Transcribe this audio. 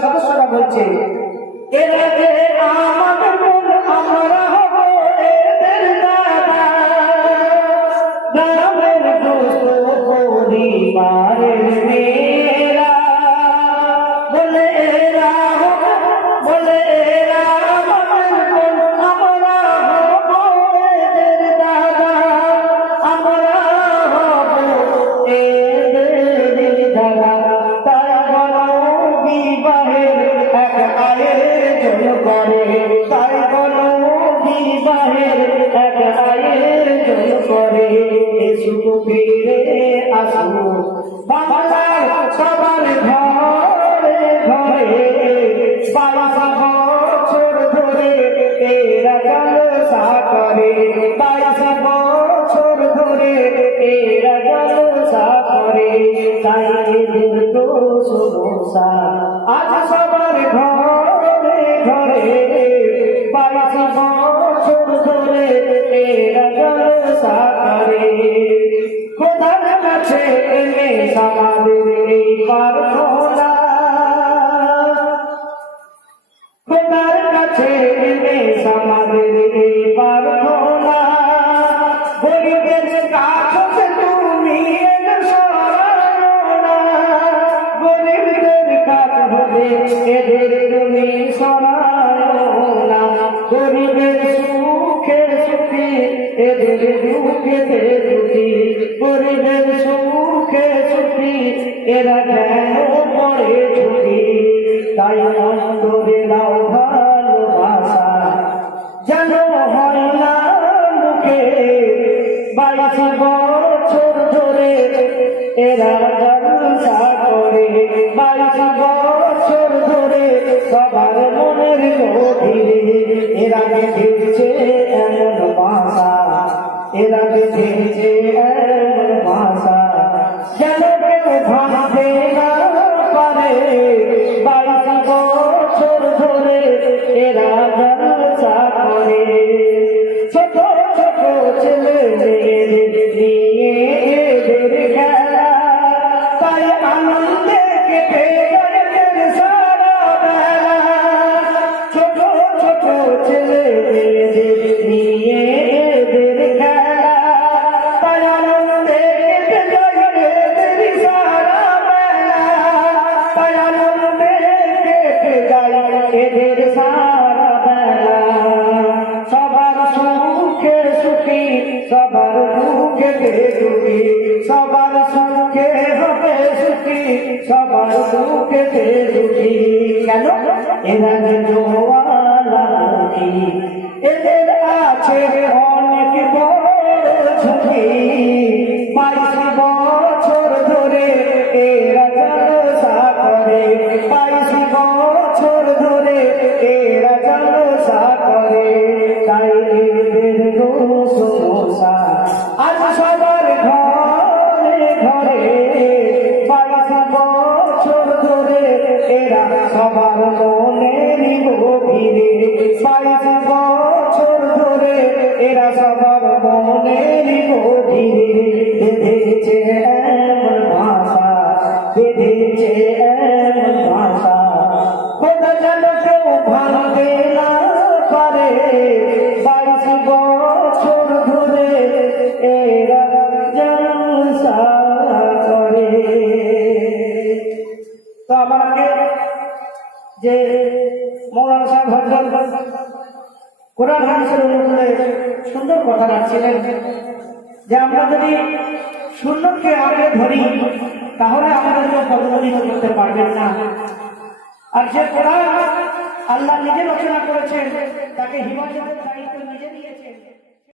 সদস্যরা বলছে এরা যে আমাদের মন আমরা হব এদের দাদা গ্রামের দোস্ত পরিবারের মেয়েরা বলে এরা বলে এরা আমাদের মন আমরা হব এদের দাদা আমরা হব এদের দাদা করে তাই বলো বিবাহের এক আয়োজন করে সুখ ফিরে আসো বাংলার সবার ঘরে ঘরে 22 বছর ধরে এরা জলসা করে 22 বছর ধরে এরা জলসা করে তাই এদের তো সমস্যা আজ সবার ঘরে ঘরে 22 বছর ধরে এরা জলসা করে খোদার কাছে এনে আমাদের এই প্রার্থনা খোদার কাছে এনে আমাদের এই প্রার্থনা গরিবের কাছে তুমি এনে সরানো গরিবদের কাজ হবে এদের তুমি সরানো না গরিবের সুখে সুখী এদের দুঃখেতে দুঃখী গরিবের সুখে সুখী এরা কেন পড়ে ঝুঁকি তাই অন্তরে দাও ভালোবাসা যেন হয় না মুখে 22 বছর ধরে এরা জলসা করে 22 বছর ধরে সবার মনের গভীরে এরা গেঁথেছে এমন ভাষা এরা গেঁথেছে এমন ভাষা যেন কেউ ভাবতে না পারে 22 বছর ধরে এরা জলসা করে ছোট ছোট ছেলে মেয়েদের নিয়ে এদের খেলা তাই আনন্দে কেটে যায় সারা বেলা ছোট ছোট ছেলে মেয়েদের নিয়ে এদের খেলা তাই আনন্দে কেটে যায় এদের সারা বেলা তাই আনন্দে কেটে যায় এদের সারা বেলা সবার সুখে সুখী সবার দুঃখে দুঃখী সবার সুখে হবে সুখী সবার দুঃখে দুঃখী কেন এরা জোয়ালামুখী এদের আছে অনেক বড় ঝুঁকি 22 বছর ধরে এরা জলসা করে 22 বছর ধরে এরা জলসা করে তাই এদের সমস্যা আজ সবার ঘরে ঘরে 22 বছর ধরে এরা সবার মনের গভীরে গভীরে 22 বছর ধরে এরা সবার মনের গভীরে বেঁধেছে এমন ভাষা, বেঁধেছে এমন ভাষা, খোদা যেন কেউ ভাঙতে না পারে। 22 বছর ধরে এরা জলসা করে। তো আমার আগে যে মৌলানা সাহেব হযরত কোরআন হাদিসের অনুকূলে সুন্দর কথা রাখছিলেন যে আমরা যদি সুন্নতকে আগে ধরি তাহলে আমাদেরকে পদদলিত করতে পারবেন না। আর যে কোরআন আল্লাহ নিজে রচনা করেছেন তাকে হিফাজতের দায়িত্ব নিজে নিয়ে